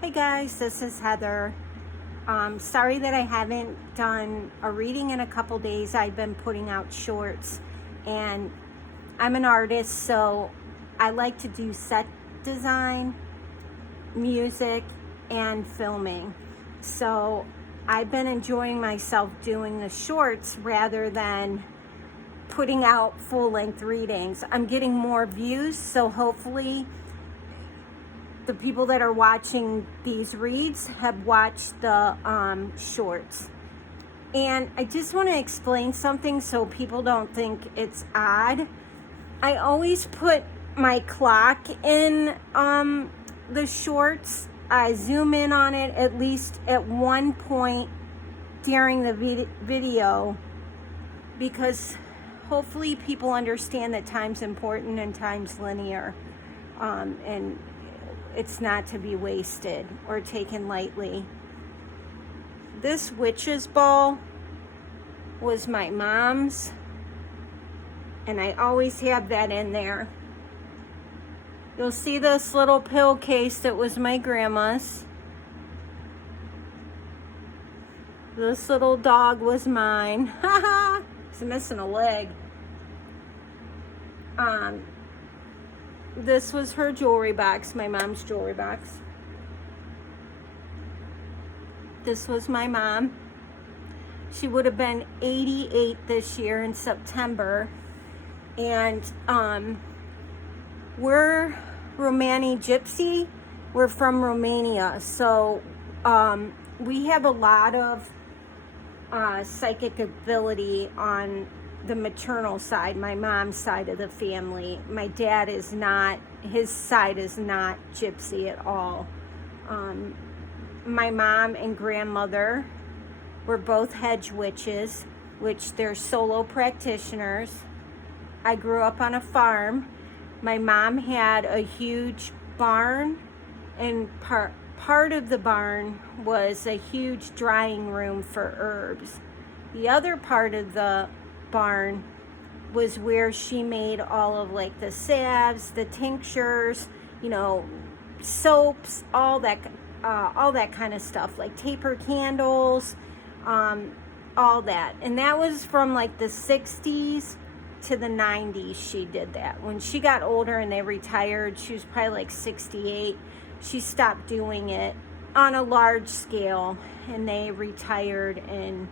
Hey guys, this is Heather. Sorry that I haven't done a reading in a couple days. I've been putting out shorts, and I'm an artist, so I like to do set design, music, and filming. So I've been enjoying myself doing the shorts rather than putting out full-length readings. I'm getting more views, so hopefully the people that are watching these reads have watched the shorts. And I just want to explain something so people don't think it's odd. I always put my clock in the shorts. I zoom in on it at least at one point during the video, because hopefully people understand that time's important and time's linear, and it's not to be wasted or taken lightly. This witch's ball was my mom's, and I always have that in there. You'll see this little pill case that was my grandma's. This little dog was mine. Haha, it's missing a leg. This was her jewelry box, my mom's jewelry box. This was my mom. She would have been 88 this year in September. And we're Romani Gypsy. We're from Romania. So we have a lot of psychic ability on the maternal side, my mom's side of the family. My dad is not, his side is not gypsy at all. My mom and grandmother were both hedge witches, which they're solo practitioners. I grew up on a farm. My mom had a huge barn, and part of the barn was a huge drying room for herbs. The other part of the barn was where she made all of like the salves, the tinctures, soaps, all that kind of stuff, like taper candles, all that. And that was from like the 60s to the 90s she did that. When she got older and they retired, she was probably like 68, she stopped doing it on a large scale, and they retired, and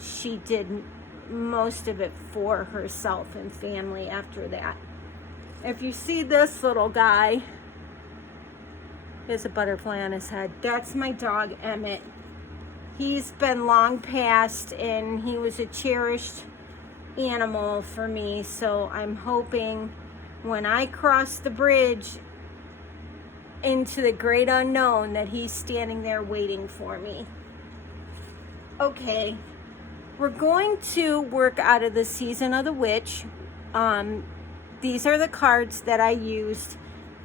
she did most of it for herself and family after that. If you see this little guy, there's a butterfly on his head. That's my dog, Emmett. He's been long past, and he was a cherished animal for me, so I'm hoping when I cross the bridge into the great unknown that he's standing there waiting for me. Okay. We're going to work out of the Season of the Witch. These are the cards that I used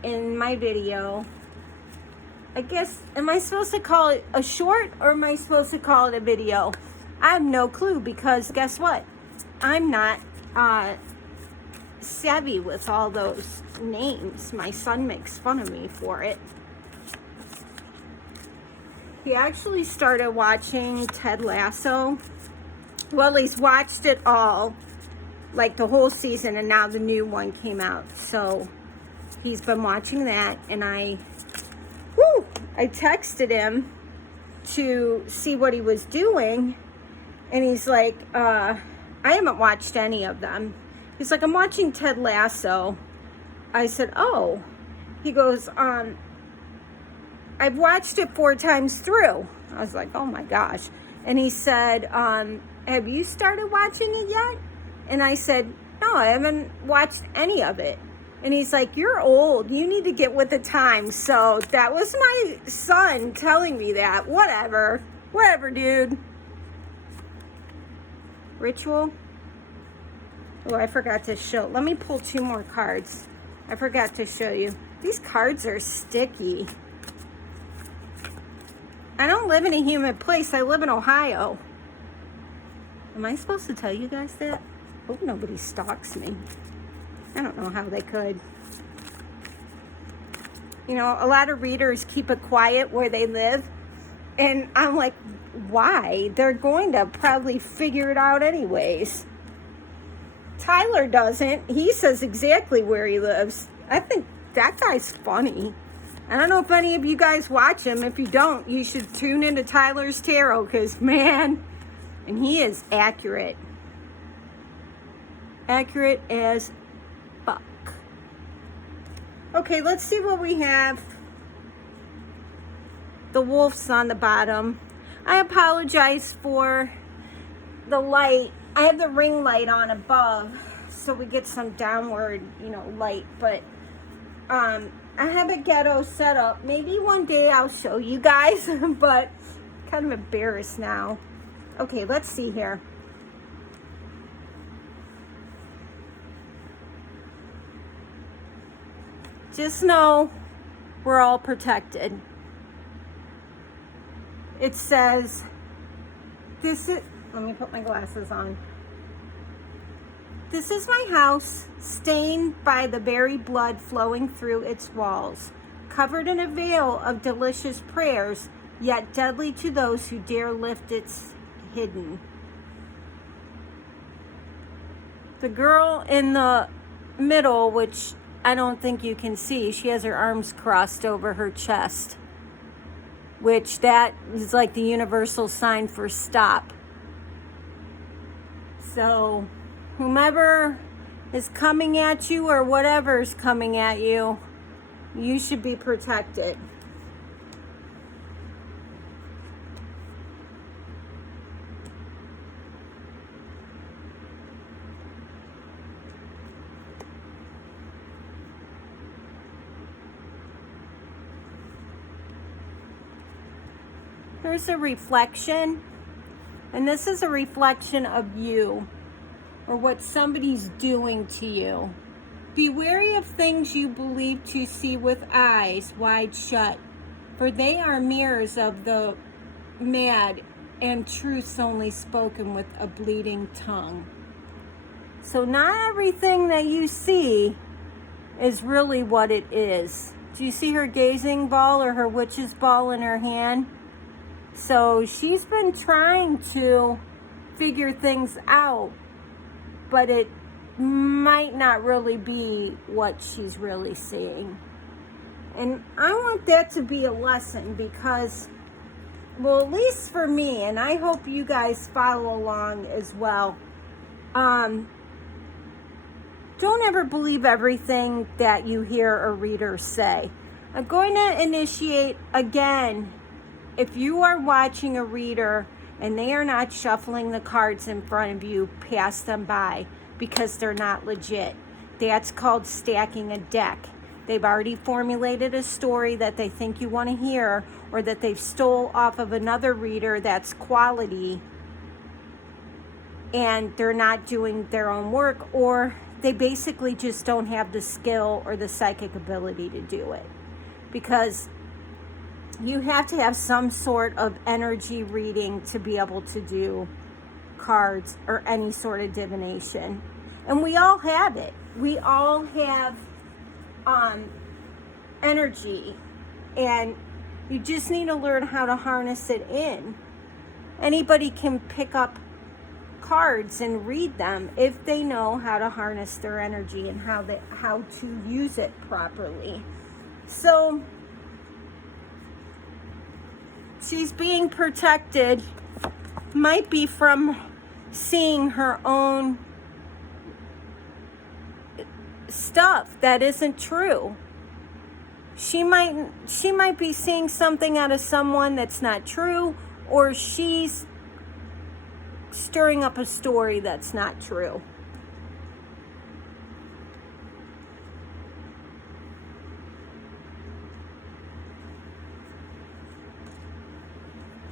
in my video. I guess, am I supposed to call it a short, or am I supposed to call it a video? I have no clue, because guess what? I'm not savvy with all those names. My son makes fun of me for it. He actually started watching Ted Lasso. Well, he's watched it all, like the whole season, and now the new one came out. So he's been watching that, and I texted him to see what he was doing, and he's like, I haven't watched any of them. He's like, I'm watching Ted Lasso. I said, oh. He goes, I've watched it 4 times through. I was like, oh my gosh. And he said, have you started watching it yet? And I said, no, I haven't watched any of it. And he's like, you're old. You need to get with the times. So that was my son telling me that. Whatever, dude. Ritual. Oh, I forgot to show. Let me pull 2 more cards. I forgot to show you. These cards are sticky. I don't live in a humid place. I live in Ohio. Am I supposed to tell you guys that? Hope nobody stalks me. I don't know how they could. You know, a lot of readers keep it quiet where they live. And I'm like, why? They're going to probably figure it out anyways. Tyler doesn't. He says exactly where he lives. I think that guy's funny. I don't know if any of you guys watch him. If you don't, you should tune into Tyler's Tarot because, man, and he is accurate. Accurate as fuck. Okay, let's see what we have. The wolf's on the bottom. I apologize for the light. I have the ring light on above so we get some downward, light. But I have a ghetto setup. Maybe one day I'll show you guys, but kind of embarrassed now. Okay, let's see here. Just know we're all protected. It says, let me put my glasses on. This is my house, stained by the very blood flowing through its walls, covered in a veil of delicious prayers, yet deadly to those who dare lift its hidden. The girl in the middle, which I don't think you can see, she has her arms crossed over her chest, which that is like the universal sign for stop. So whomever is coming at you or whatever is coming at you, you should be protected. Here's a reflection, and this is a reflection of you or what somebody's doing to you. Be wary of things you believe to see with eyes wide shut, for they are mirrors of the mad and truths only spoken with a bleeding tongue. So not everything that you see is really what it is. Do you see her gazing ball or her witch's ball in her hand? So she's been trying to figure things out, but it might not really be what she's really seeing. And I want that to be a lesson because, well, at least for me, and I hope you guys follow along as well, don't ever believe everything that you hear a reader say. I'm going to initiate again. If you are watching a reader and they are not shuffling the cards in front of you, pass them by because they're not legit. That's called stacking a deck. They've already formulated a story that they think you want to hear, or that they've stole off of another reader that's quality, and they're not doing their own work, or they basically just don't have the skill or the psychic ability to do it. Because you have to have some sort of energy reading to be able to do cards or any sort of divination. And we all have it. We all have energy. And you just need to learn how to harness it in. Anybody can pick up cards and read them if they know how to harness their energy and how to use it properly. So she's being protected, might be from seeing her own stuff that isn't true. She might be seeing something out of someone that's not true, or she's stirring up a story that's not true.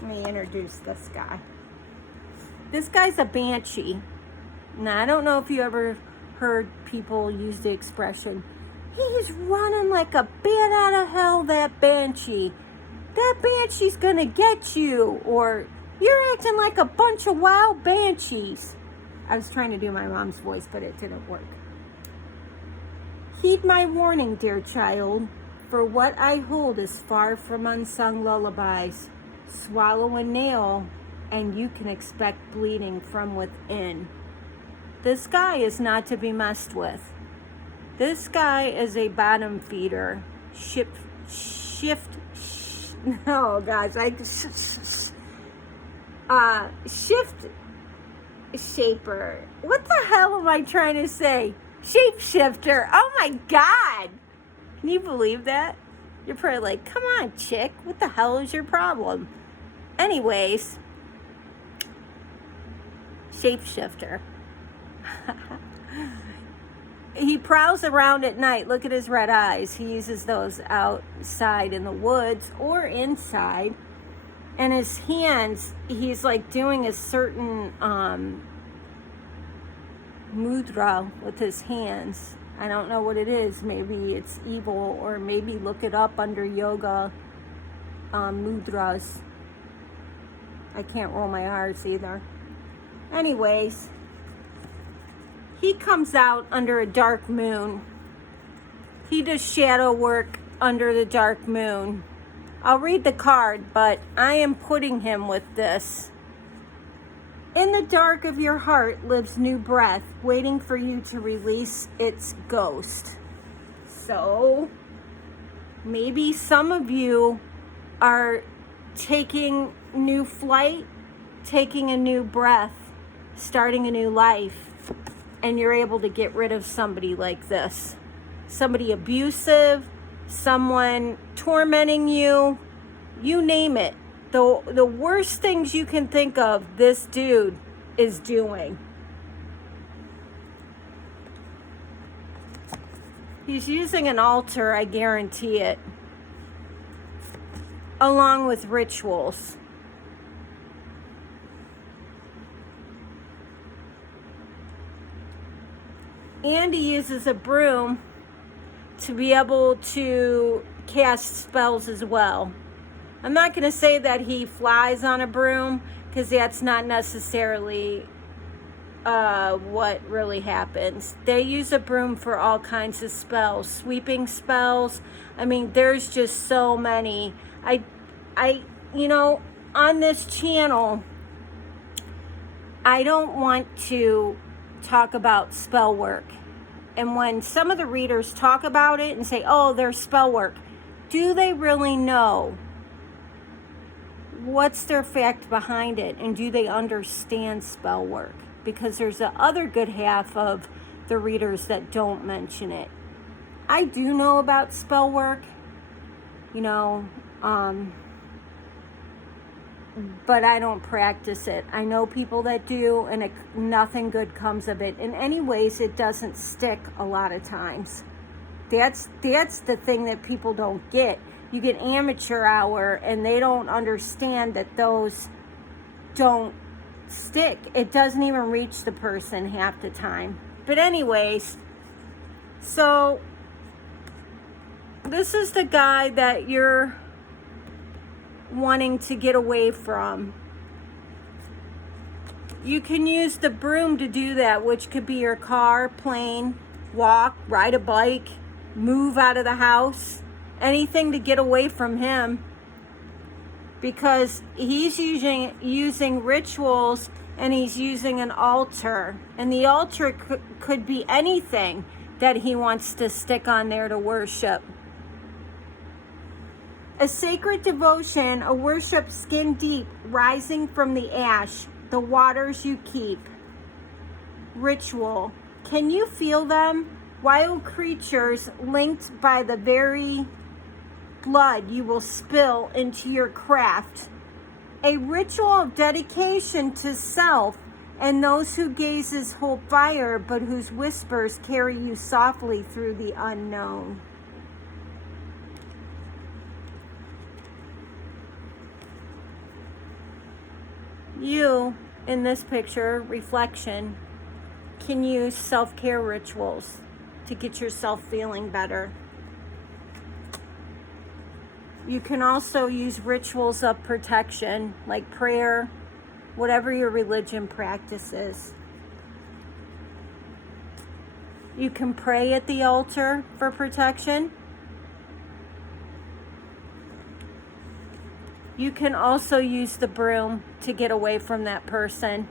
Let me introduce this guy. This guy's a banshee. Now, I don't know if you ever heard people use the expression, he's running like a bat out of hell, that banshee. That banshee's gonna get you. Or, you're acting like a bunch of wild banshees. I was trying to do my mom's voice, but it didn't work. Heed my warning, dear child. For what I hold is far from unsung lullabies. Swallow a nail, and you can expect bleeding from within. This guy is not to be messed with. This guy is a bottom feeder. No, guys, shift shaper. What the hell am I trying to say? Shapeshifter. Oh my God. Can you believe that? You're probably like, come on, chick. What the hell is your problem? Anyways, shapeshifter. He prowls around at night. Look at his red eyes. He uses those outside in the woods or inside. And his hands, he's like doing a certain mudra with his hands. I don't know what it is. Maybe it's evil, or maybe look it up under yoga mudras. I can't roll my R's either. Anyways, he comes out under a dark moon. He does shadow work under the dark moon. I'll read the card, but I am putting him with this. In the dark of your heart lives new breath, waiting for you to release its ghost. So, maybe some of you are taking new flight, taking a new breath, starting a new life, and you're able to get rid of somebody like this. Somebody abusive, someone tormenting you, you name it. The worst things you can think of, this dude is doing. He's using an altar, I guarantee it, along with rituals. And he uses a broom to be able to cast spells as well. I'm not going to say that he flies on a broom, because that's not necessarily what really happens. They use a broom for all kinds of spells, sweeping spells. I mean, there's just so many. On this channel, I don't want to talk about spell work. And when some of the readers talk about it and say, oh, there's spell work, do they really know what's their fact behind it, and do they understand spell work? Because there's the other good half of the readers that don't mention it. I do know about spell work, but I don't practice it. I know people that do, and nothing good comes of it. In any ways, it doesn't stick a lot of times. That's the thing that people don't get. You get amateur hour, and they don't understand that those don't stick. It doesn't even reach the person half the time. But anyways, so this is the guy that you're wanting to get away from. You can use the broom to do that, which could be your car, plane, walk, ride a bike, move out of the house. Anything to get away from him, because he's using rituals, and he's using an altar, and the altar could be anything that he wants to stick on there to worship. A sacred devotion, a worship skin deep, rising from the ash, the waters you keep. Ritual. Can you feel them? Wild creatures linked by the very blood you will spill into your craft. A ritual of dedication to self, and those who gazes hold fire, but whose whispers carry you softly through the unknown. You, in this picture, reflection, can use self-care rituals to get yourself feeling better. You can also use rituals of protection, like prayer, whatever your religion practices. You can pray at the altar for protection. You can also use the broom to get away from that person.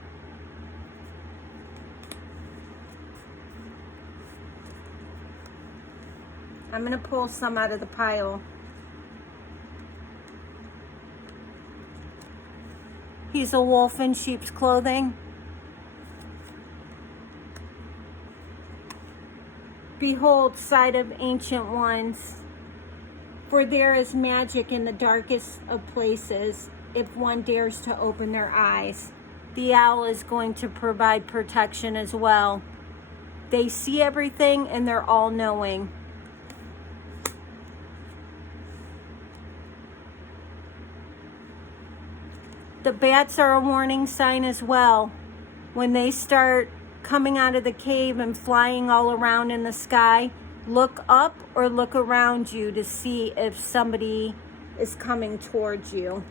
I'm going to pull some out of the pile. He's a wolf in sheep's clothing. Behold, sight of ancient ones, for there is magic in the darkest of places if one dares to open their eyes. The owl is going to provide protection as well. They see everything and they're all-knowing. The bats are a warning sign as well. When they start coming out of the cave and flying all around in the sky, look up or look around you to see if somebody is coming towards you.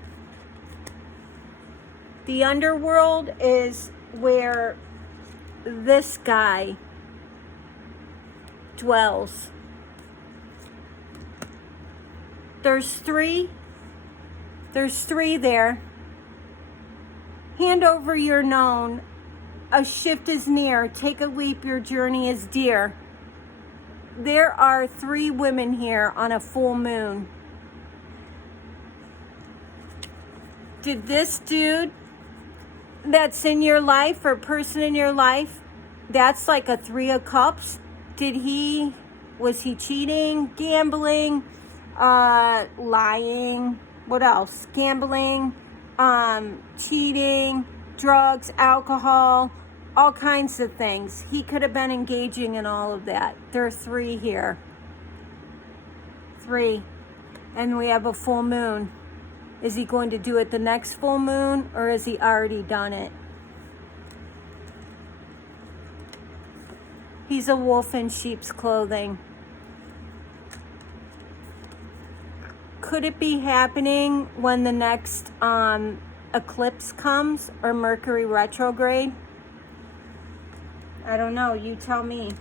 The underworld is where this guy dwells. There's three there. Hand over your known. A shift is near. Take a leap. Your journey is dear. There are 3 women here on a full moon. Did this dude that's in your life or person in your life, that's like a 3 of cups? Was he cheating, gambling, lying? What else? Gambling, cheating, drugs, alcohol, all kinds of things. He could have been engaging in all of that. There are 3 here. 3. And we have a full moon. Is he going to do it the next full moon, or has he already done it? He's a wolf in sheep's clothing. Could it be happening when the next eclipse comes, or Mercury retrograde? I don't know. You tell me.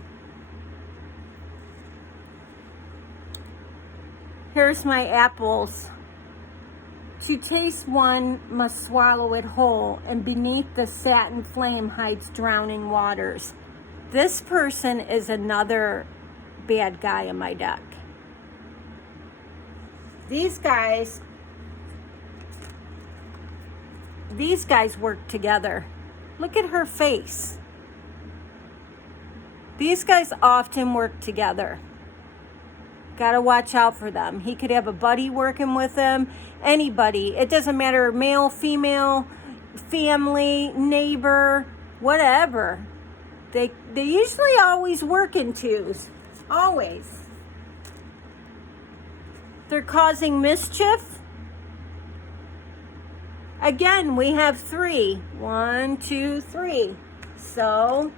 Here's my apples. To taste one must swallow it whole, and beneath the satin flame hides drowning waters. This person is another bad guy in my deck. These guys work together. Look at her face. These guys often work together. Gotta watch out for them. He could have a buddy working with him. Anybody. It doesn't matter, male, female, family, neighbor, whatever. They usually always work in twos. Always. They're causing mischief. Again, we have 3. 1, 2, 3. So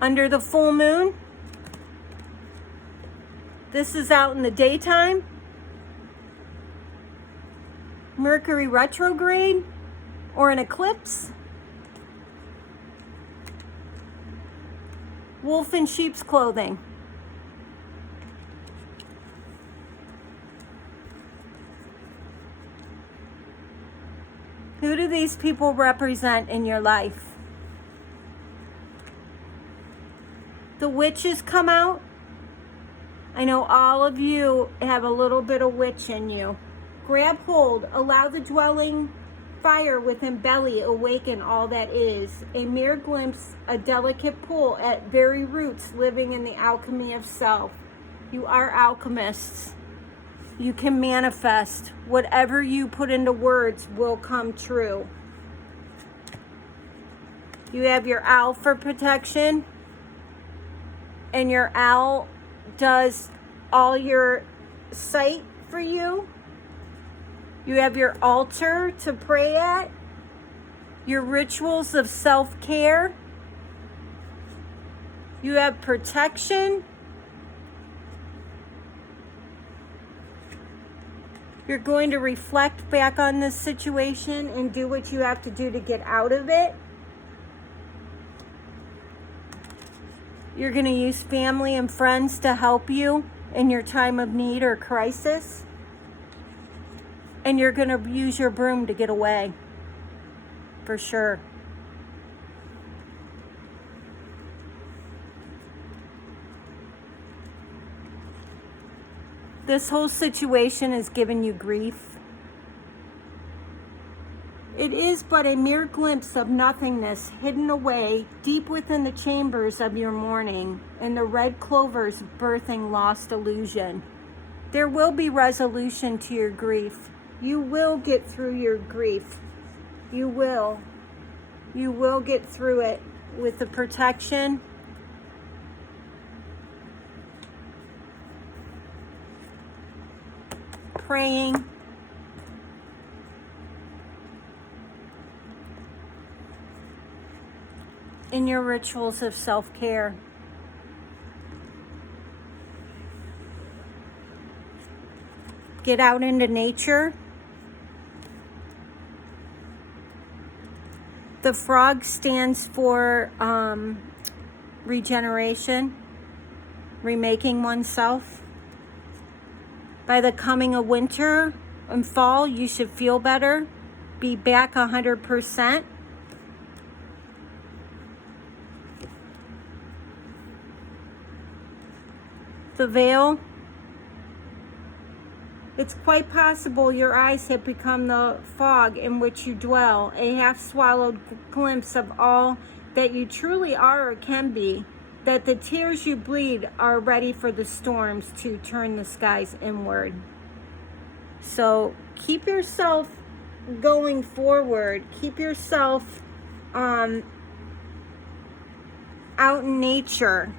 under the full moon, this is out in the daytime. Mercury retrograde or an eclipse. Wolf in sheep's clothing. Who do these people represent in your life? The witches come out. I know all of you have a little bit of witch in you. Grab hold, allow the dwelling fire within belly, awaken all that is. A mere glimpse, a delicate pull at very roots, living in the alchemy of self. You are alchemists. You can manifest. Whatever you put into words will come true. You have your owl for protection, and your owl does all your sight for you. You have your altar to pray at, your rituals of self-care. You have protection. You're going to reflect back on this situation and do what you have to do to get out of it. You're going to use family and friends to help you in your time of need or crisis. And you're going to use your broom to get away. For sure. This whole situation is giving you grief. It is but a mere glimpse of nothingness hidden away deep within the chambers of your mourning, and the red clovers birthing lost illusion. There will be resolution to your grief. You will get through your grief. You will. You will get through it with the protection. Praying. In your rituals of self-care. Get out into nature. The frog stands for regeneration, remaking oneself. By the coming of winter and fall, you should feel better, be back 100%. The veil. It's quite possible your eyes have become the fog in which you dwell, a half-swallowed glimpse of all that you truly are or can be, that the tears you bleed are ready for the storms to turn the skies inward. So keep yourself going forward. Keep yourself out in nature.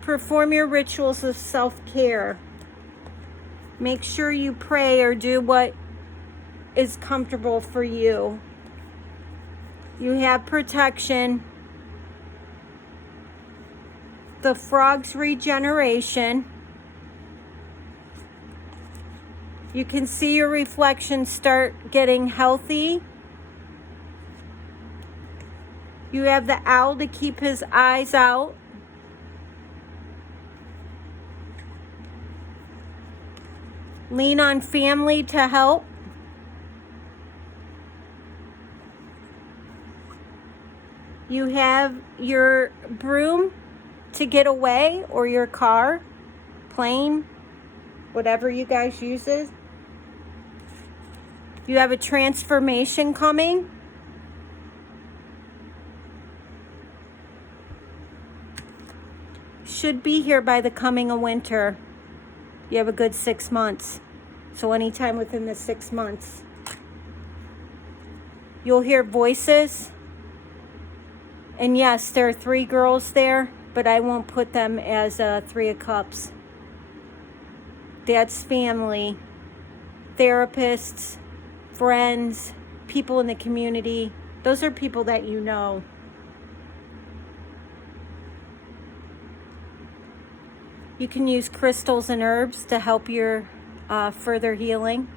Perform your rituals of self-care. Make sure you pray or do what is comfortable for you. You have protection. The frog's regeneration. You can see your reflection start getting healthy. You have the owl to keep his eyes out. Lean on family to help. You have your broom to get away, or your car, plane, whatever you guys uses. You have a transformation coming. Should be here by the coming of winter. You have a good 6 months. So anytime within the 6 months. You'll hear voices. And yes, there are 3 girls there, but I won't put them as 3 of cups. That's family, therapists, friends, people in the community. Those are people that you know. You can use crystals and herbs to help your further healing.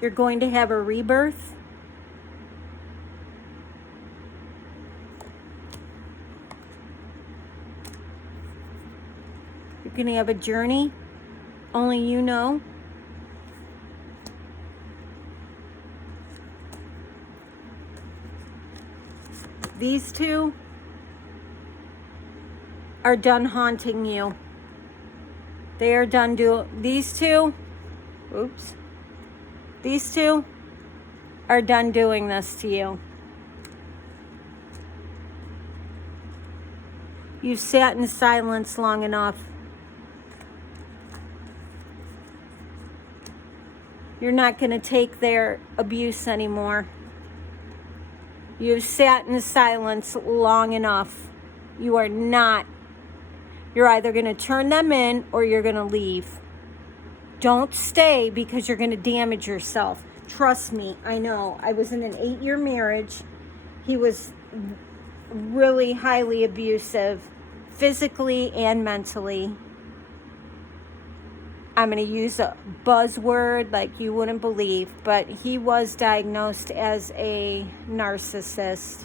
You're going to have a rebirth. You're going to have a journey. Only you know. These 2 are done haunting you. They are done these 2, these 2 are done doing this to you. You've sat in silence long enough. You're not going to take their abuse anymore. You've sat in silence long enough. You are not. You're either going to turn them in or you're going to leave. Don't stay because you're going to damage yourself. Trust me, I know. I was in an 8-year marriage. He was really highly abusive, physically and mentally. I'm going to use a buzzword like you wouldn't believe, but he was diagnosed as a narcissist.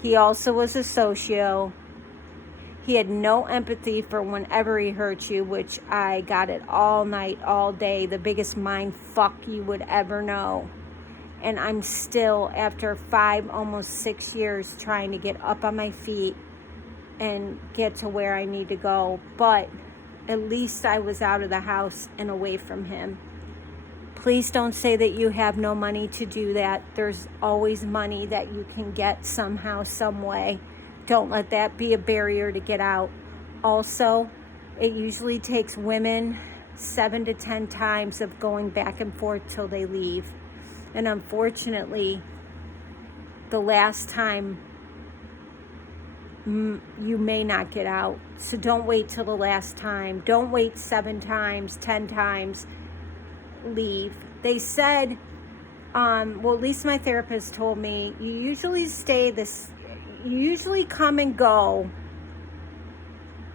He also was a socio. He had no empathy for whenever he hurt you, which I got it all night, all day. The biggest mind fuck you would ever know. And I'm still, after 5, almost 6 years, trying to get up on my feet and get to where I need to go. But at least I was out of the house and away from him. Please don't say that you have no money to do that. There's always money that you can get somehow, some way. Don't let that be a barrier to get out. Also, it usually takes women 7 to 10 times of going back and forth till they leave. And unfortunately, the last time you may not get out. So don't wait till the last time. Don't wait 7 times, 10 times. Leave. They said, well, at least my therapist told me, you usually come and go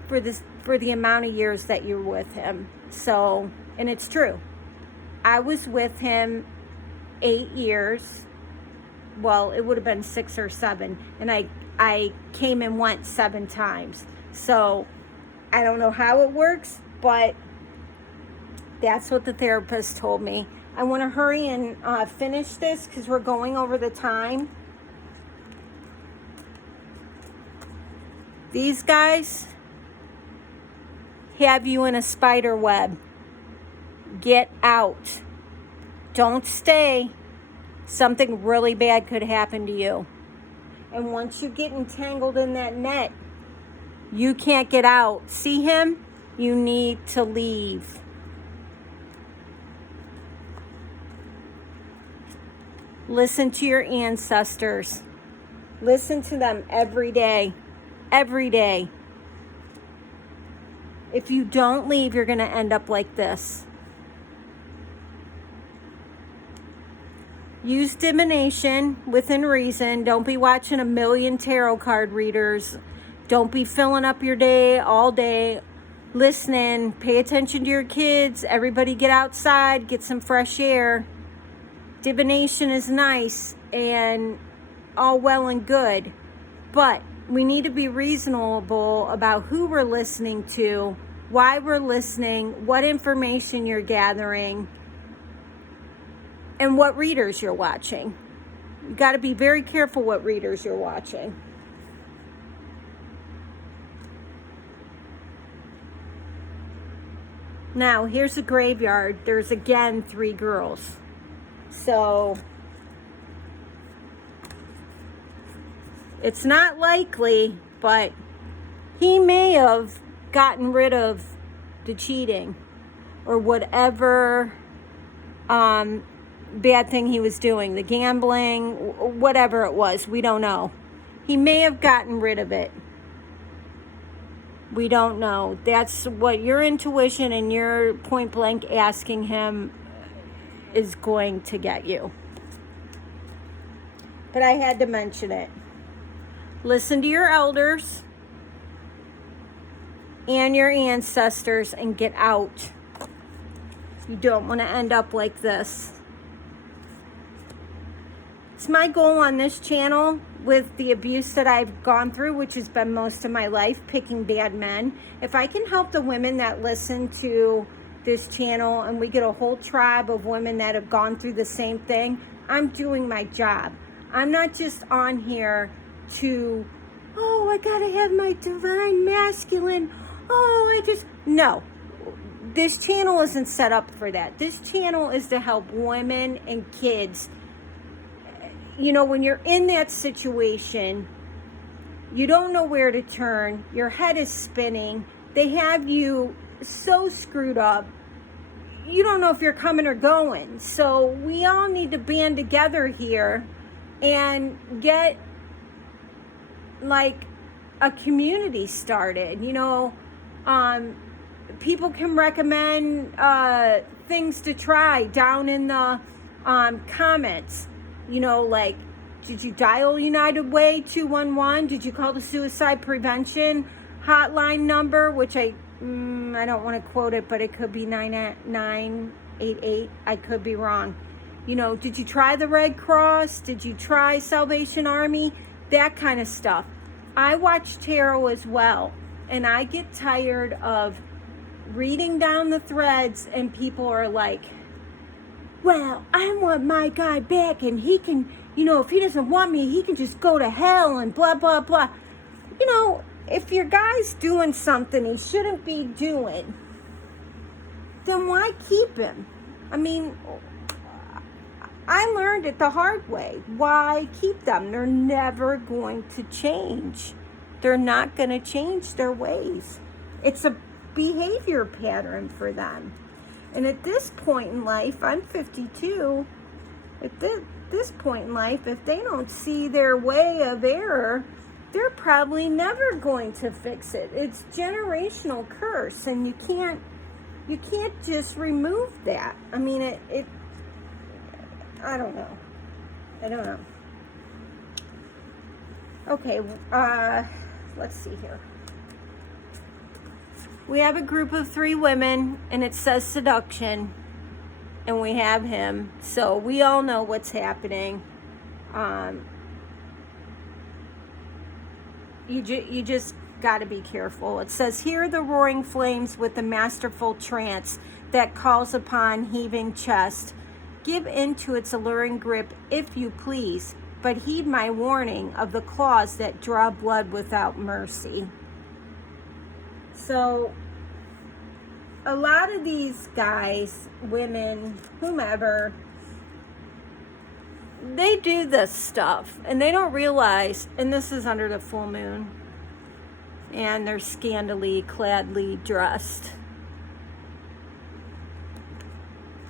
for the amount of years that you're with him. So, and it's true. I was with him 8 years. Well, it would have been 6 or 7, and I came and went 7 times. So I don't know how it works, but that's what the therapist told me. I want to hurry and finish this because we're going over the time. These guys have you in a spider web. Get out. Don't stay. Something really bad could happen to you. And once you get entangled in that net, you can't get out. See him? You need to leave. Listen to your ancestors. Listen to them every day. Every day. If you don't leave, you're going to end up like this. Use divination within reason. Don't be watching a million tarot card readers. Don't be filling up your day all day listening. Pay attention to your kids. Everybody get outside. Get some fresh air. Divination is nice and all well and good. But we need to be reasonable about who we're listening to, why we're listening, what information you're gathering, and what readers you're watching. You got to be very careful what readers you're watching. Now, here's a graveyard. There's again 3 girls. So, it's not likely, but he may have gotten rid of the cheating or whatever bad thing he was doing, the gambling, whatever it was, we don't know. He may have gotten rid of it. We don't know. That's what your intuition and your point blank asking him is going to get you. But I had to mention it. Listen to your elders and your ancestors and get out. You don't want to end up like this. It's my goal on this channel, with the abuse that I've gone through, which has been most of my life, picking bad men. If I can help the women that listen to this channel and we get a whole tribe of women that have gone through the same thing, I'm doing my job. I'm not just on here to, oh, I gotta have my divine masculine. No. This channel isn't set up for that. This channel is to help women and kids. You know, when you're in that situation, you don't know where to turn. Your head is spinning. They have you so screwed up. You don't know if you're coming or going. So we all need to band together here and get like a community started. You know, people can recommend things to try down in the comments. You know, like, did you dial United Way 211? Did you call the suicide prevention hotline number, which I I don't want to quote it, but it could be 9988. I could be wrong. You know, did you try the Red Cross? Did you try Salvation Army? That kind of stuff. I watch tarot as well, and I get tired of reading down the threads and people are like, well, I want my guy back and he can, you know, if he doesn't want me, he can just go to hell and blah, blah, blah. You know, if your guy's doing something he shouldn't be doing, then why keep him? I mean, I learned it the hard way. Why keep them? They're never going to change. They're not going to change their ways. It's a behavior pattern for them. And at this point in life, I'm 52, at this point in life, if they don't see their way of error, they're probably never going to fix it. It's generational curse, and you can't just remove that. I mean, I don't know. Okay, let's see here. We have a group of 3 women, and it says seduction, and we have him. So we all know what's happening. You just got to be careful. It says, hear the roaring flames with the masterful trance that calls upon heaving chest. Give in to its alluring grip if you please, but heed my warning of the claws that draw blood without mercy. So, a lot of these guys, women, whomever, they do this stuff and they don't realize, and this is under the full moon, and they're scantily, cladly dressed.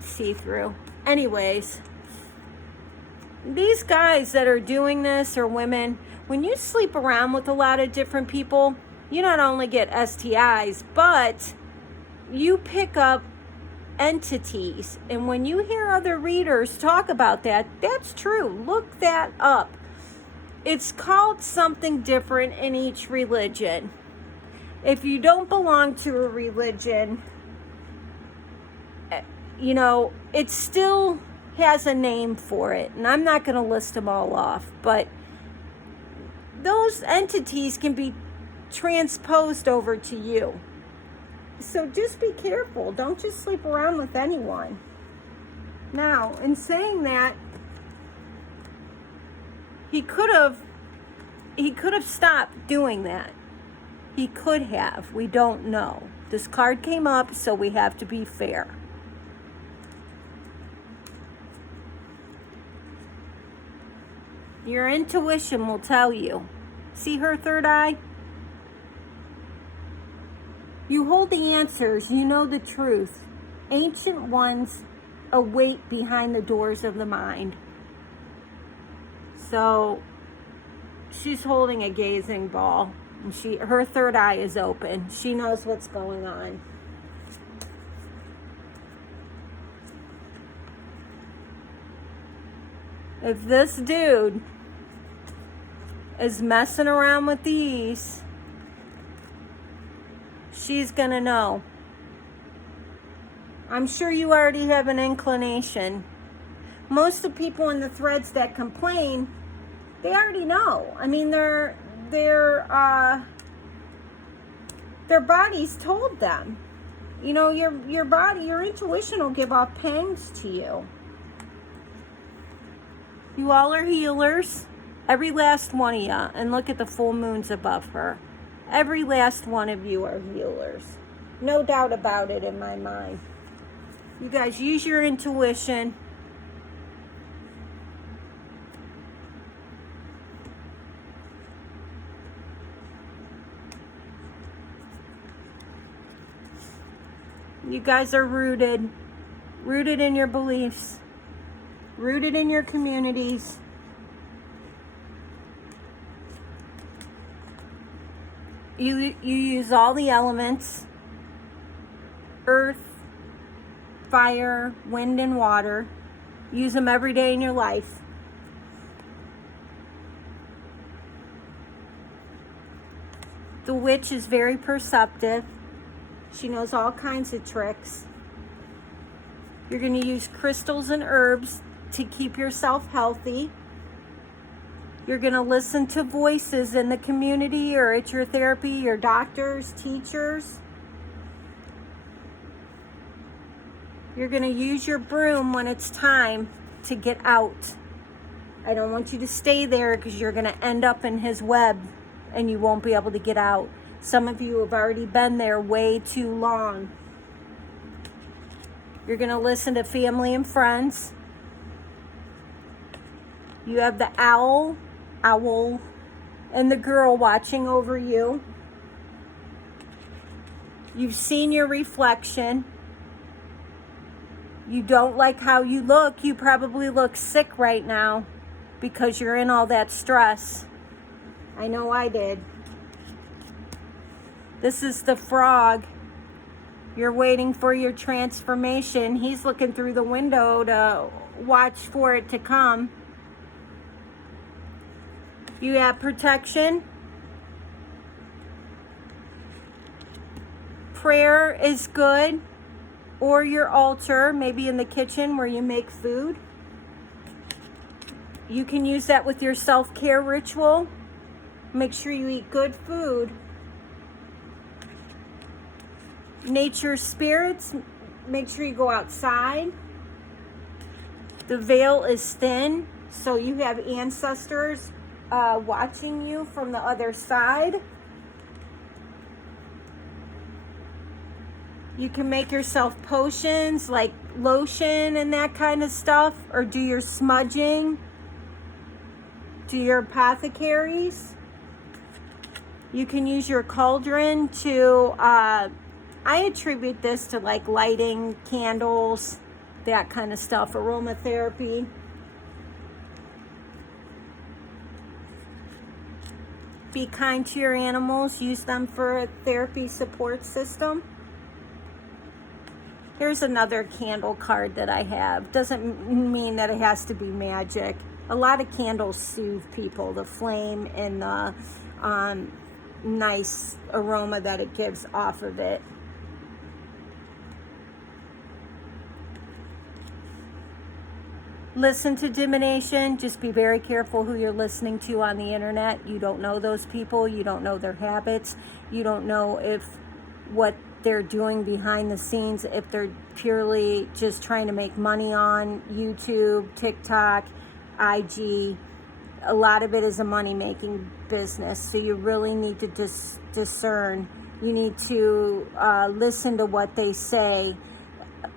See-through. Anyways, these guys that are doing this, or women, when you sleep around with a lot of different people, you not only get STIs, but you pick up entities. And when you hear other readers talk about that, that's true. Look that up. It's called something different in each religion. If you don't belong to a religion, you know, it still has a name for it. And I'm not going to list them all off, but those entities can be transposed over to you. So just be careful. Don't just sleep around with anyone. Now, in saying that, he could have stopped doing that. He could have. We don't know. This card came up, so we have to be fair. Your intuition will tell you. See her third eye? You hold the answers. You know the truth. Ancient ones await behind the doors of the mind. So she's holding a gazing ball, and her third eye is open. She knows what's going on. If this dude is messing around with these, she's gonna know. I'm sure you already have an inclination. Most of the people in the threads that complain, they already know. I mean, their bodies told them. You know, your body, your intuition will give off pangs to you. You all are healers. Every last one of you. And look at the full moons above her. Every last one of you are healers. No doubt about it in my mind. You guys use your intuition. You guys are rooted in your beliefs, rooted in your communities. You use all the elements, earth, fire, wind, and water. Use them every day in your life. The witch is very perceptive. She knows all kinds of tricks. You're going to use crystals and herbs to keep yourself healthy. You're going to listen to voices in the community or at your therapy, your doctors, teachers. You're going to use your broom when it's time to get out. I don't want you to stay there because you're going to end up in his web and you won't be able to get out. Some of you have already been there way too long. You're going to listen to family and friends. You have the owl, and the girl watching over you. You've seen your reflection. You don't like how you look. You probably look sick right now because you're in all that stress. I know I did. This is the frog. You're waiting for your transformation. He's looking through the window to watch for it to come. You have protection. Prayer is good. Or your altar, maybe in the kitchen where you make food. You can use that with your self-care ritual. Make sure you eat good food. Nature spirits, make sure you go outside. The veil is thin, so you have ancestors watching you from the other side. You can make yourself potions like lotion and that kind of stuff, or do your smudging, do your apothecaries. You can use your cauldron to, I attribute this to like lighting candles, that kind of stuff, aromatherapy. Be kind to your animals, use them for a therapy support system. Here's another candle card that I have. Doesn't mean that it has to be magic. A lot of candles soothe people, the flame and the nice aroma that it gives off of it. Listen to divination. Just be very careful who you're listening to on the internet. You don't know those people. You don't know their habits. You don't know if what they're doing behind the scenes, if they're purely just trying to make money on YouTube, TikTok, IG. A lot of it is a money-making business, so you really need to discern. You need to listen to what they say.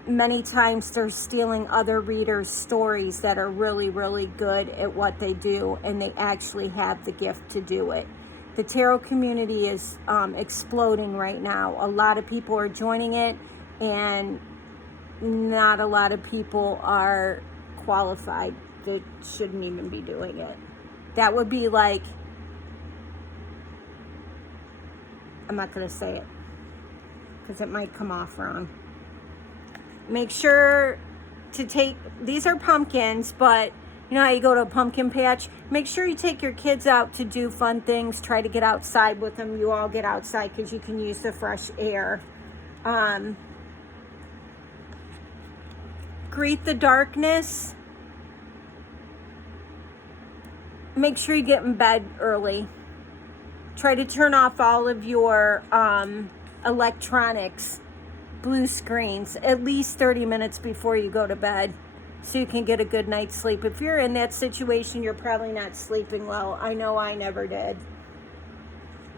Many times they're stealing other readers' stories that are really, really good at what they do, and they actually have the gift to do it. The tarot community is exploding right now. A lot of people are joining it, and not a lot of people are qualified that shouldn't even be doing it. That would be like, I'm not going to say it because it might come off wrong. Make sure to take, these are pumpkins, but you know how you go to a pumpkin patch? Make sure you take your kids out to do fun things. Try to get outside with them. You all get outside because you can use the fresh air. Greet the darkness. Make sure you get in bed early. Try to turn off all of your electronics, blue screens, at least 30 minutes before you go to bed, so you can get a good night's sleep. If you're in that situation, you're probably not sleeping well. I know I never did.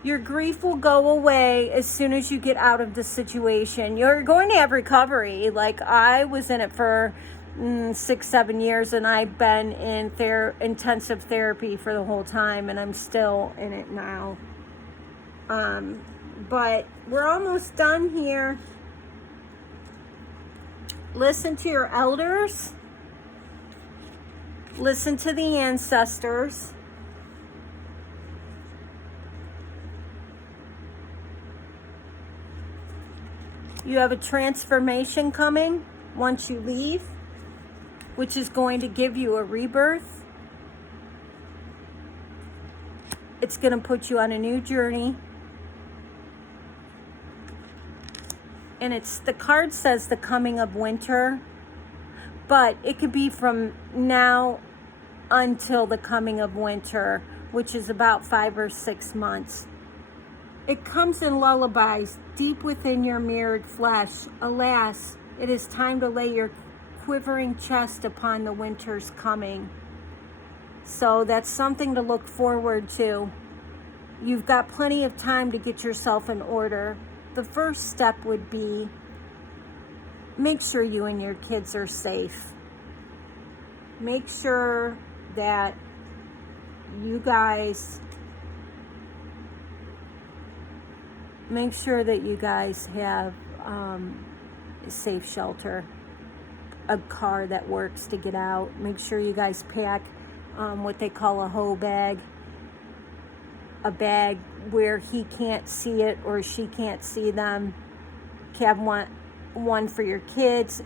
Your grief will go away as soon as you get out of the situation. You're going to have recovery. Like, I was in it for 6-7 years, and I've been in intensive therapy for the whole time, and I'm still in it now. But we're almost done here. Listen to your elders. Listen to the ancestors. You have a transformation coming once you leave, which is going to give you a rebirth. It's going to put you on a new journey. And the card says the coming of winter, but it could be from now until the coming of winter, which is about 5 or 6 months. It comes in lullabies deep within your mirrored flesh. Alas, it is time to lay your quivering chest upon the winter's coming. So that's something to look forward to. You've got plenty of time to get yourself in order. The first step would be make sure you and your kids are safe. Make sure that you guys have safe shelter, a car that works to get out. Make sure you guys pack what they call a hoe bag, a bag where he can't see it or she can't see them. Have one for your kids,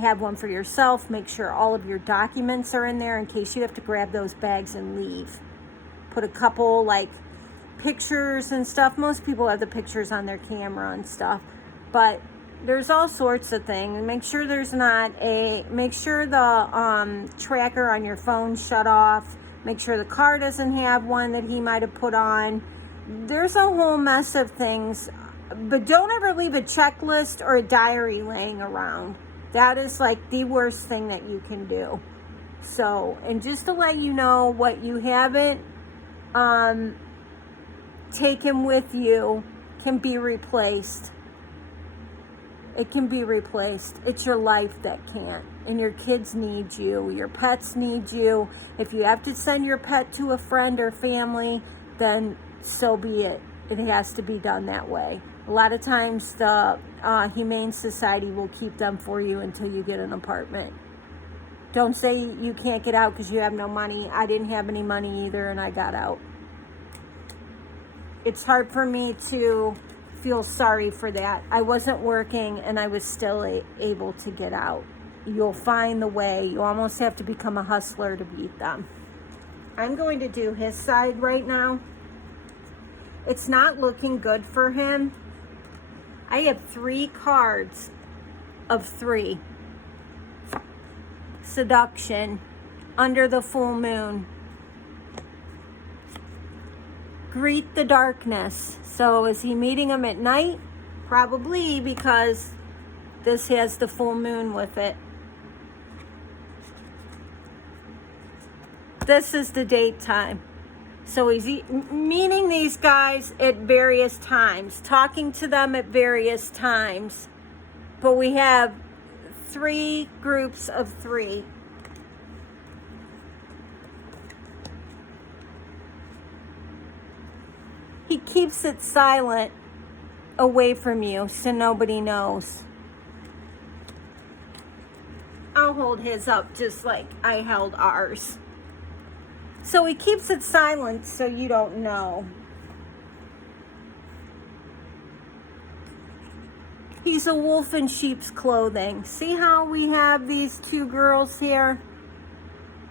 have one for yourself. Make sure all of your documents are in there in case you have to grab those bags and leave. Put a couple like pictures and stuff. Most people have the pictures on their camera and stuff, but there's all sorts of things. Make sure the tracker on your phone shut off. Make sure the car doesn't have one that he might have put on. There's a whole mess of things, but don't ever leave a checklist or a diary laying around. That is like the worst thing that you can do. So, and just to let you know, what you haven't taken with you can be replaced. It can be replaced. It's your life that can't. And your kids need you. Your pets need you. If you have to send your pet to a friend or family, then so be it. It has to be done that way. A lot of times the Humane Society will keep them for you until you get an apartment. Don't say you can't get out because you have no money. I didn't have any money either, and I got out. It's hard for me to feel sorry for that. I wasn't working and I was still able to get out. You'll find the way. You almost have to become a hustler to beat them. I'm going to do his side right now. It's not looking good for him. I have 3 cards of 3. Seduction, under the full moon. Greet the darkness. So is he meeting him at night? Probably, because this has the full moon with it. This is the date time. So he's meeting these guys at various times, talking to them at various times. But we have 3 groups of 3. He keeps it silent away from you so nobody knows. I'll hold his up just like I held ours. So he keeps it silent so you don't know. He's a wolf in sheep's clothing. See how we have these 2 girls here?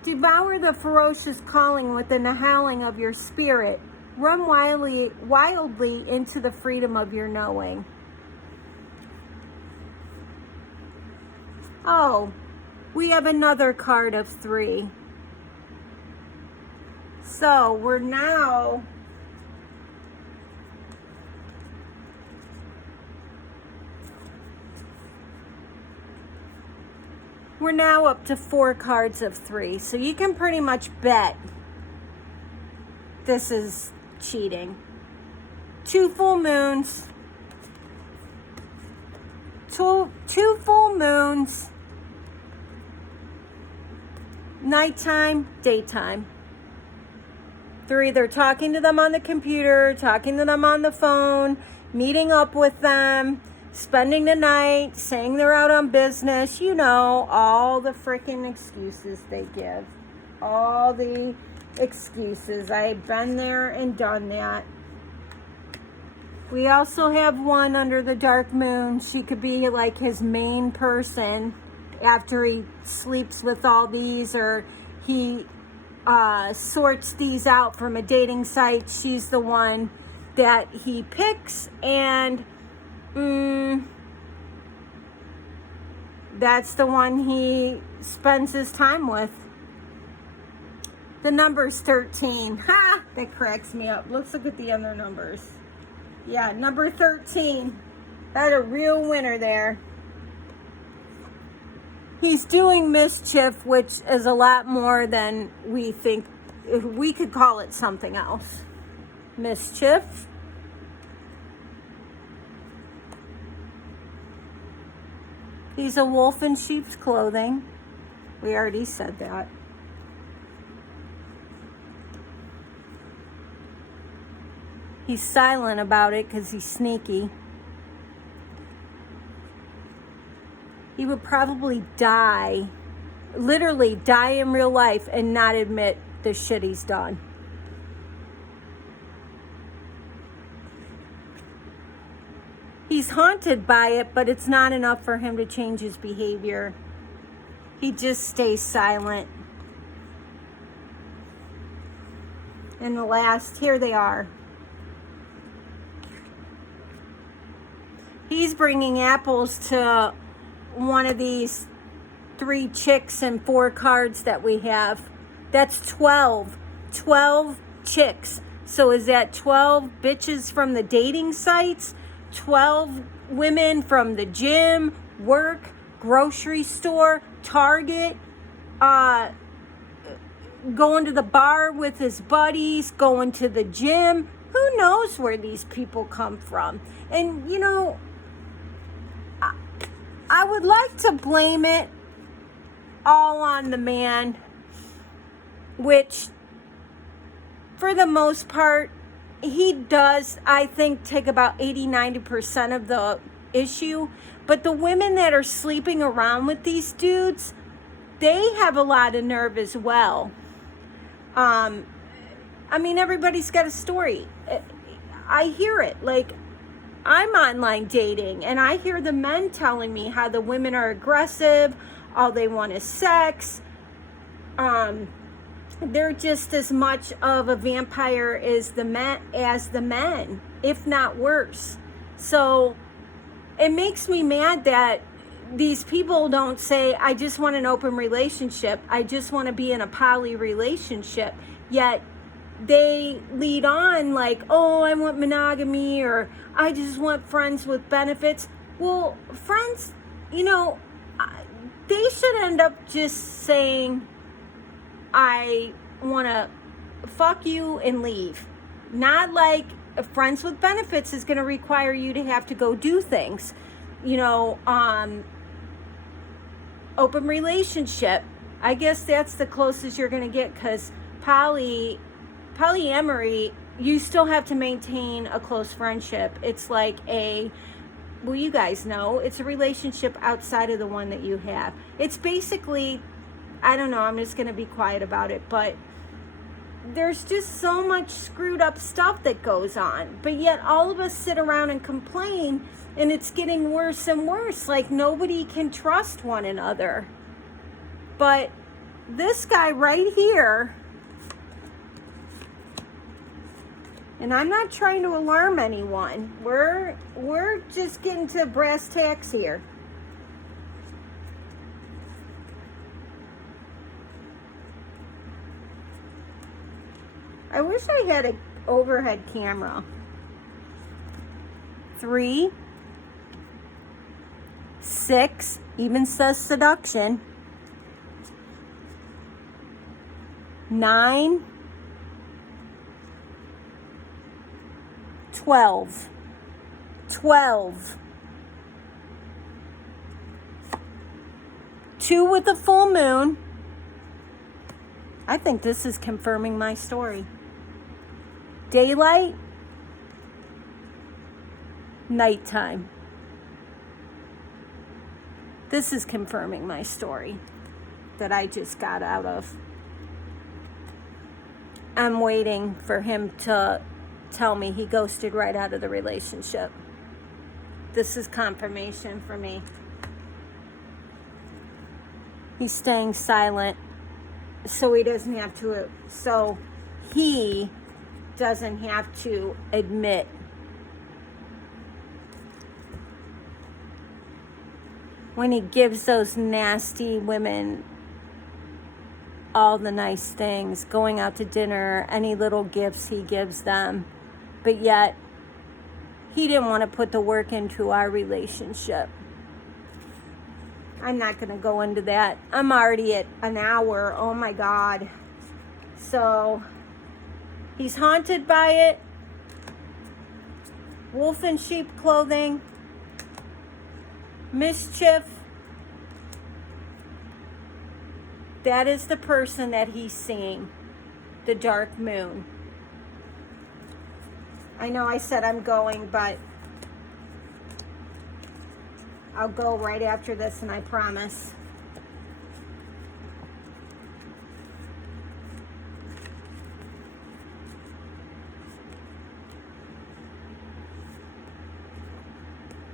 Devour the ferocious calling within the howling of your spirit. Run wildly into the freedom of your knowing. Oh, we have another card of 3. So we're now up to 4 cards of 3. So you can pretty much bet this is cheating. 2 full moons. 2 full moons. Nighttime, daytime. They're either talking to them on the computer, talking to them on the phone, meeting up with them, spending the night, saying they're out on business. You know, all the freaking excuses they give. All the excuses. I've been there and done that. We also have one under the dark moon. She could be like his main person after he sleeps with all these, or he sorts these out from a dating site. She's the one that he picks, and that's the one he spends his time with. The number's 13. Ha! That cracks me up. Let's look at the other numbers. Yeah, number 13. That's a real winner there. He's doing mischief, which is a lot more than we think. We could call it something else. Mischief. He's a wolf in sheep's clothing. We already said that. He's silent about it because he's sneaky. He would probably die, literally die in real life and not admit the shit he's done. He's haunted by it, but it's not enough for him to change his behavior. He just stays silent. And the last, here they are. He's bringing apples to one of these 3 chicks and 4 cards that we have. That's 12 chicks. So is that 12 bitches from the dating sites, 12 women from the gym, work, grocery store, Target, going to the bar with his buddies, going to the gym? Who knows where these people come from? And you know, I would like to blame it all on the man, which for the most part, he does, I think, take about 80-90% of the issue. But the women that are sleeping around with these dudes, they have a lot of nerve as well. I mean, everybody's got a story. I hear it. Like, I'm online dating, and I hear the men telling me how the women are aggressive, all they want is sex. They're just as much of a vampire as the men, if not worse. So it makes me mad that these people don't say, I just want an open relationship. I just want to be in a poly relationship. Yet they lead on like, oh, I want monogamy, or I just want friends with benefits. Well, friends, you know, they should end up just saying, I want to fuck you and leave. Not like friends with benefits is going to require you to have to go do things. You know, open relationship, I guess that's the closest you're going to get, because polyamory, you still have to maintain a close friendship. It's like well, you guys know, it's a relationship outside of the one that you have. It's basically, I don't know, I'm just going to be quiet about it, but there's just so much screwed up stuff that goes on. But yet all of us sit around and complain, and it's getting worse and worse. Like, nobody can trust one another. But this guy right here, and I'm not trying to alarm anyone. We're just getting to brass tacks here. I wish I had an overhead camera. 3, 6, even says seduction. 9, 12. 2 with the full moon. I think this is confirming my story. Daylight, nighttime. This is confirming my story that I just got out of. I'm waiting for him to tell me he ghosted right out of the relationship. This is confirmation for me. He's staying silent so he doesn't have to admit. when he gives those nasty women all the nice things, going out to dinner, any little gifts he gives them, but yet he didn't want to put the work into our relationship. I'm not going to go into that. I'm already at an hour. Oh my God. So he's haunted by it. Wolf in sheep clothing. Mischief. That is the person that he's seeing. The dark moon. I know I said I'm going, but I'll go right after this, and I promise.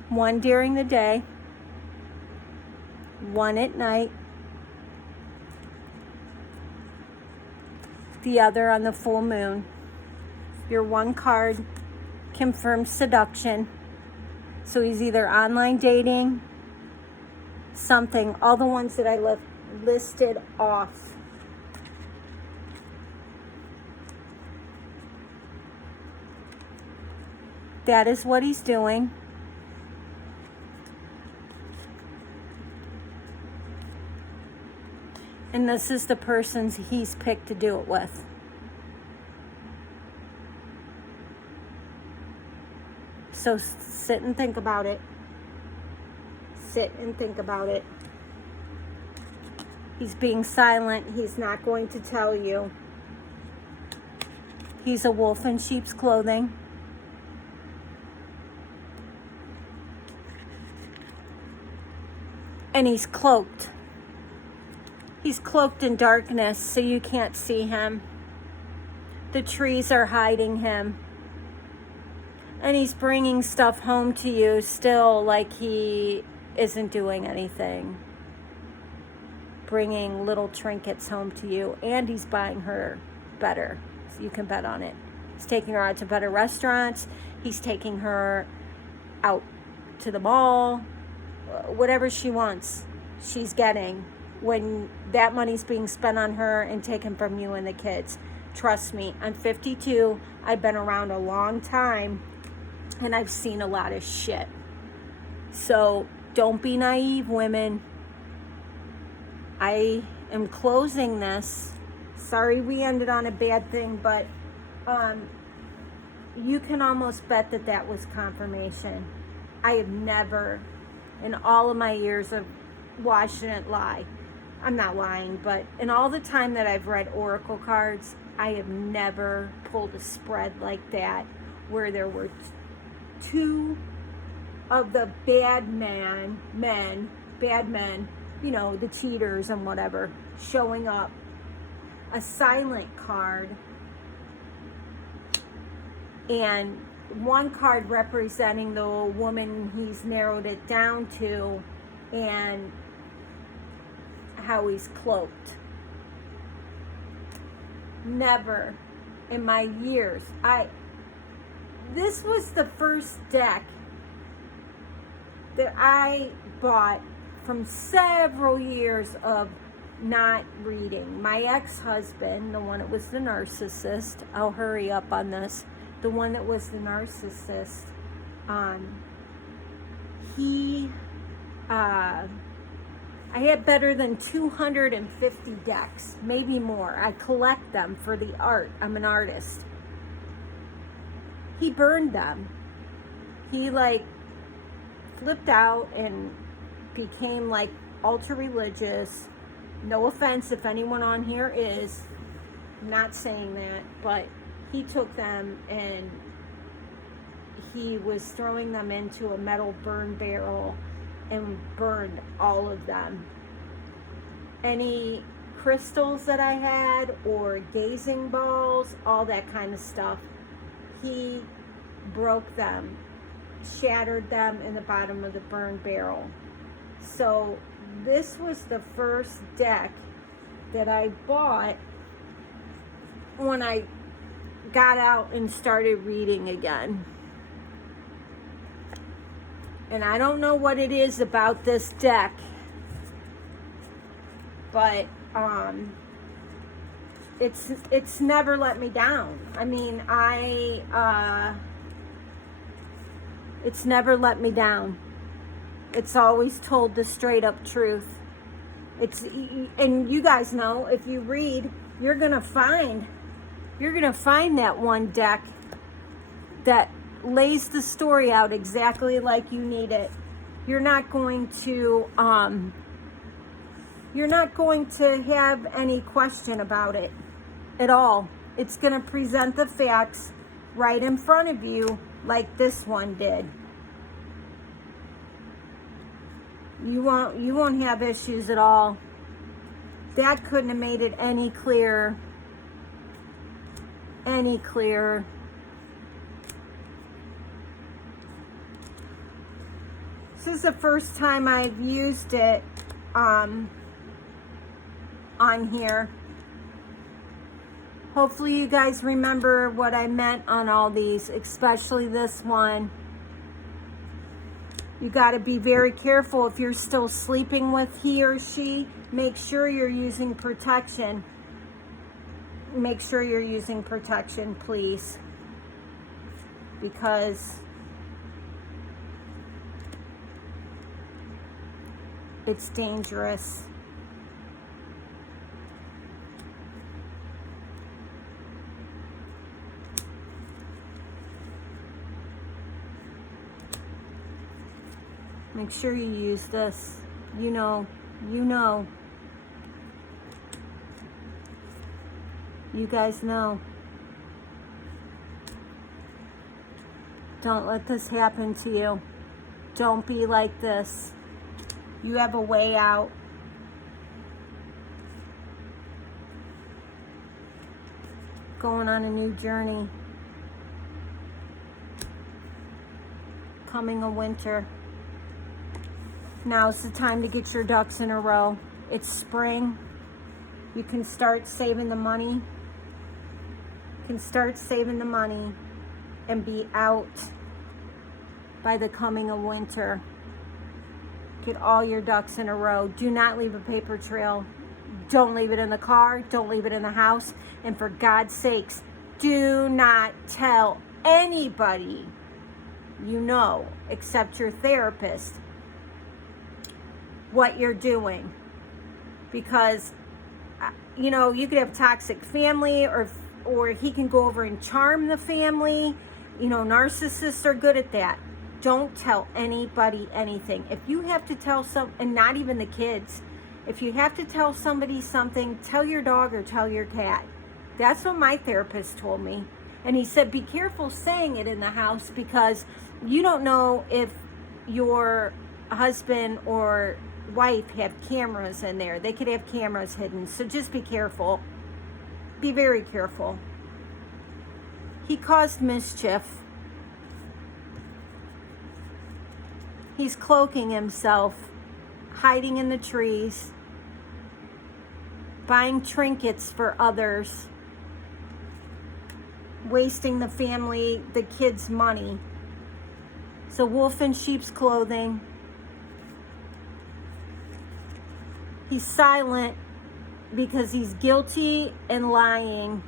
One during the day, one at night, the other on the full moon. Your one card confirms seduction. So he's either online dating, something, all the ones that I listed off. That is what he's doing. And this is the person he's picked to do it with. So sit and think about it. Sit and think about it. He's being silent. He's not going to tell you. He's a wolf in sheep's clothing. And he's cloaked. He's cloaked in darkness, so you can't see him. The trees are hiding him. And he's bringing stuff home to you still like he isn't doing anything. Bringing little trinkets home to you. And he's buying her better. So you can bet on it. He's taking her out to better restaurants. He's taking her out to the mall. Whatever she wants, she's getting. When that money's being spent on her and taken from you and the kids. Trust me, I'm 52. I've been around a long time. And I've seen a lot of shit. So don't be naive, women. I am closing this. Sorry we ended on a bad thing, but you can almost bet that that was confirmation. I have never, in all of my years of watching it lie, I'm not lying, but in all the time that I've read oracle cards, I have never pulled a spread like that where there were two of the bad men, you know, the cheaters and whatever, showing up. A silent card. And one card representing the woman he's narrowed it down to and how he's cloaked. Never in my years. This was the first deck that I bought from several years of not reading. My ex-husband, the one that was the narcissist, I'll hurry up on this, the one that was the narcissist, I had better than 250 decks, maybe more. I collect them for the art. I'm an artist. He burned them. He flipped out and became ultra religious. No offense if anyone on here is. I'm not saying that, but he took them and he was throwing them into a metal burn barrel and burned all of them. Any crystals that I had or gazing balls, all that kind of stuff, he broke them, shattered them in the bottom of the burn barrel. So this was the first deck that I bought when I got out and started reading again. And I don't know what it is about this deck, but it's never let me down. I mean, it's never let me down. It's always told the straight up truth. And you guys know, if you read, you're gonna find that one deck that lays the story out exactly like you need it. You're not going to have any question about it at all. It's going to present the facts right in front of you like this one did. You won't have issues at all. That couldn't have made it any clearer. Any clearer. This is the first time I've used it on here. Hopefully you guys remember what I meant on all these, especially this one. You got to be very careful if you're still sleeping with he or she. Make sure you're using protection. Make sure you're using protection, please. Because it's dangerous. Make sure you use this. You know. You guys know. Don't let this happen to you. Don't be like this. You have a way out. Going on a new journey. Coming a winter. Now's the time to get your ducks in a row. It's spring. You can start saving the money. You can start saving the money and be out by the coming of winter. Get all your ducks in a row. Do not leave a paper trail. Don't leave it in the car. Don't leave it in the house. And for God's sakes, do not tell anybody you know, except your therapist, what you're doing. Because, you know, you could have toxic family, or he can go over and charm the family. You know, narcissists are good at that. Don't tell anybody anything. If you have to tell and not even the kids, if you have to tell somebody something, tell your dog or tell your cat. That's what my therapist told me. And he said, be careful saying it in the house, because you don't know if your husband or wife have cameras in there. They could have cameras hidden. So just be careful. Be very careful. He caused mischief. He's cloaking himself, hiding in the trees, buying trinkets for others, wasting the family, the kids' money. It's a wolf in sheep's clothing. He's silent because he's guilty and lying.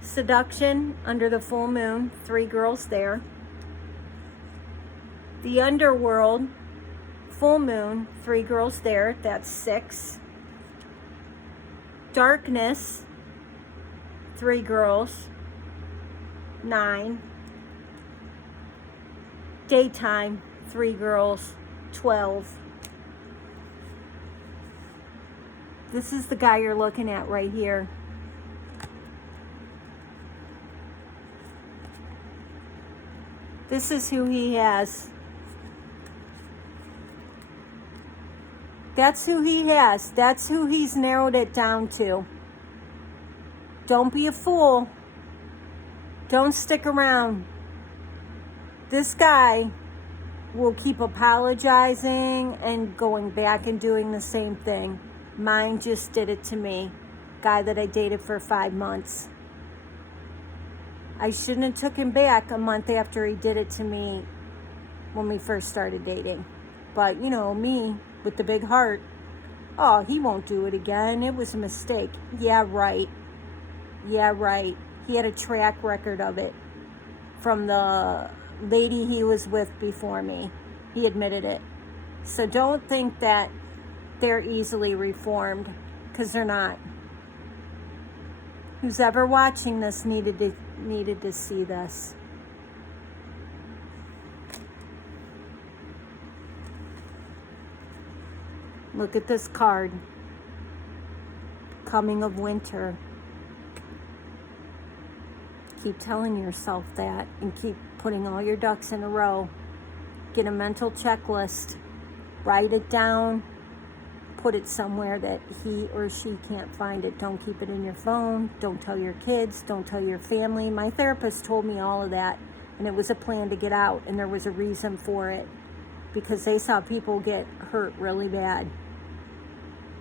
Seduction under the full moon, 3 girls there. The underworld, full moon, 3 girls there, that's 6. Darkness, 3 girls, 9. Daytime, 3 girls, 12. This is the guy you're looking at right here. This is who he has. That's who he has. That's who he's narrowed it down to. Don't be a fool. Don't stick around. This guy will keep apologizing and going back and doing the same thing. Mine just did it to me. Guy that I dated for 5 months. I shouldn't have took him back a month after he did it to me when we first started dating. But, you know, me with the big heart, oh, he won't do it again. It was a mistake. Yeah, right. Yeah, right. He had a track record of it from the lady he was with before me. He admitted it. So don't think that they're easily reformed, because they're not. Who's ever watching this needed to see this. Look at this card. Coming of winter. Keep telling yourself that and keep putting all your ducks in a row. Get a mental checklist. Write it down. Put it somewhere that he or she can't find it. Don't keep it in your phone. Don't tell your kids. Don't tell your family. My therapist told me all of that, and it was a plan to get out, and there was a reason for it, because they saw people get hurt really bad.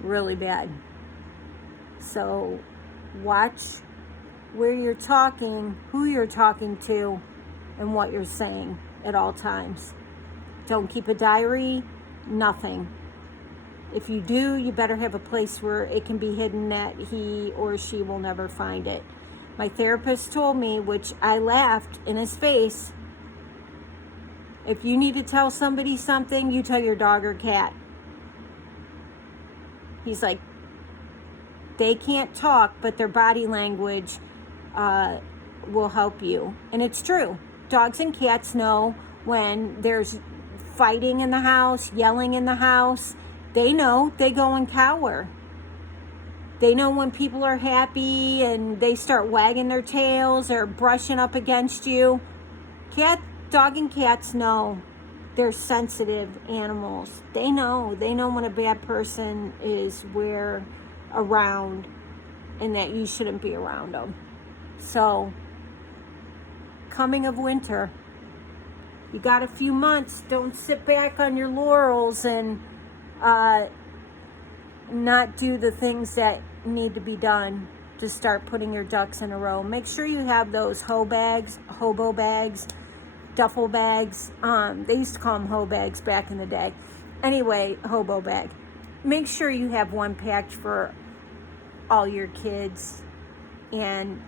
Really bad. So watch where you're talking, who you're talking to, and what you're saying at all times. Don't keep a diary. Nothing. If you do, you better have a place where it can be hidden that he or she will never find it. My therapist told me, which I laughed in his face, if you need to tell somebody something, you tell your dog or cat. He's like, they can't talk, but their body language will help you. And it's true. Dogs and cats know when there's fighting in the house, yelling in the house. They know. They go and cower. They know when people are happy and they start wagging their tails or brushing up against you. Dog and cats know. They're sensitive animals. They know. They know when a bad person is around and that you shouldn't be around them. So, coming of winter. You got a few months. Don't sit back on your laurels and not do the things that need to be done to start putting your ducks in a row. Make sure you have those hobo bags, duffel bags. They used to call them hoe bags back in the day. Anyway, hobo bag. Make sure you have one packed for all your kids, and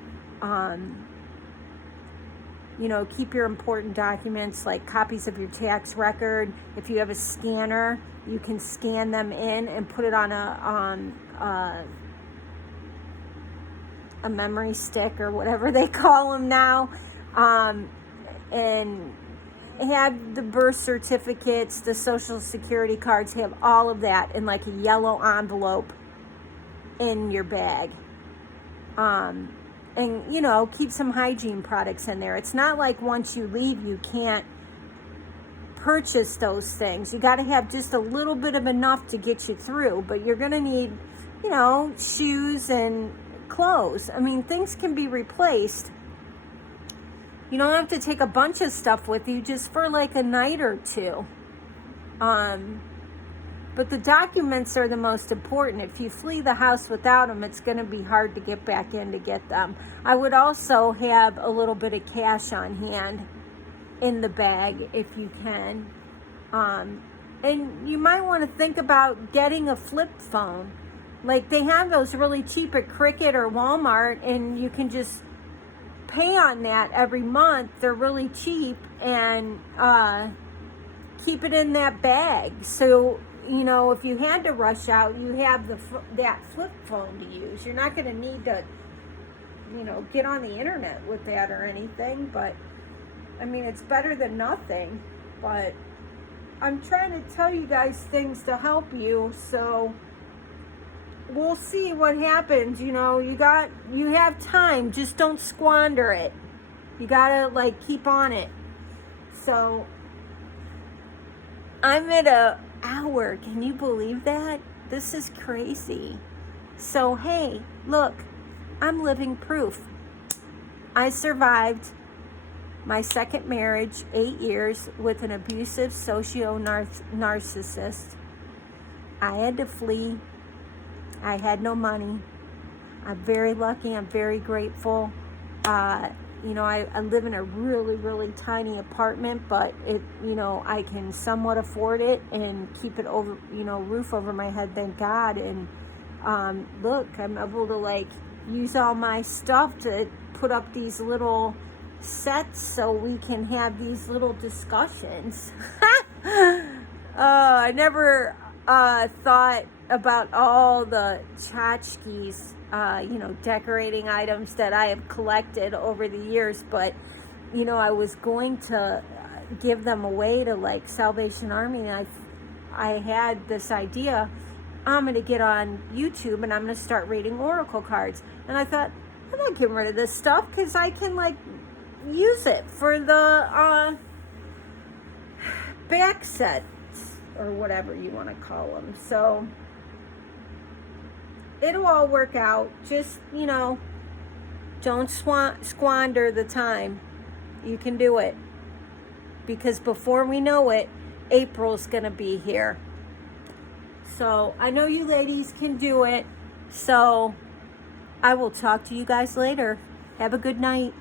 keep your important documents like copies of your tax record. If you have a scanner, you can scan them in and put it on a memory stick or whatever they call them now, and have the birth certificates, the social security cards, have all of that in like a yellow envelope in your bag. And, keep some hygiene products in there. It's not like once you leave, you can't purchase those things. You got to have just a little bit of enough to get you through. But you're going to need, shoes and clothes. I mean, things can be replaced. You don't have to take a bunch of stuff with you just for like a night or two. But the documents are the most important. If you flee the house without them, it's going to be hard to get back in to get them. I would also have a little bit of cash on hand in the bag if you can. And you might want to think about getting a flip phone. Like they have those really cheap at Cricket or Walmart, and you can just pay on that every month. They're really cheap, and keep it in that bag. So if you had to rush out, you have that flip phone to use. You're not going to need to, get on the internet with that or anything. But, I mean, it's better than nothing. But I'm trying to tell you guys things to help you. So we'll see what happens. You have time. Just don't squander it. You got to, keep on it. So I'm at a hour. Can you believe that? This is crazy. So, hey, look, I'm living proof. I survived my second marriage, 8 years, with an abusive socio-narcissist. I had to flee. I had no money. I'm very lucky. I'm very grateful. You know, I live in a really, really tiny apartment, but I can somewhat afford it and keep it over, roof over my head, thank God. And look, I'm able to like use all my stuff to put up these little sets so we can have these little discussions. I never thought about all the tchotchkes, decorating items that I have collected over the years, but I was going to give them away to like Salvation Army, and I had this idea. I'm going to get on YouTube and I'm going to start reading oracle cards. And I thought, I'm not getting rid of this stuff because I can like use it for the back sets or whatever you want to call them. So it'll all work out. Just, don't squander the time. You can do it. Because before we know it, April's going to be here. So I know you ladies can do it. So I will talk to you guys later. Have a good night.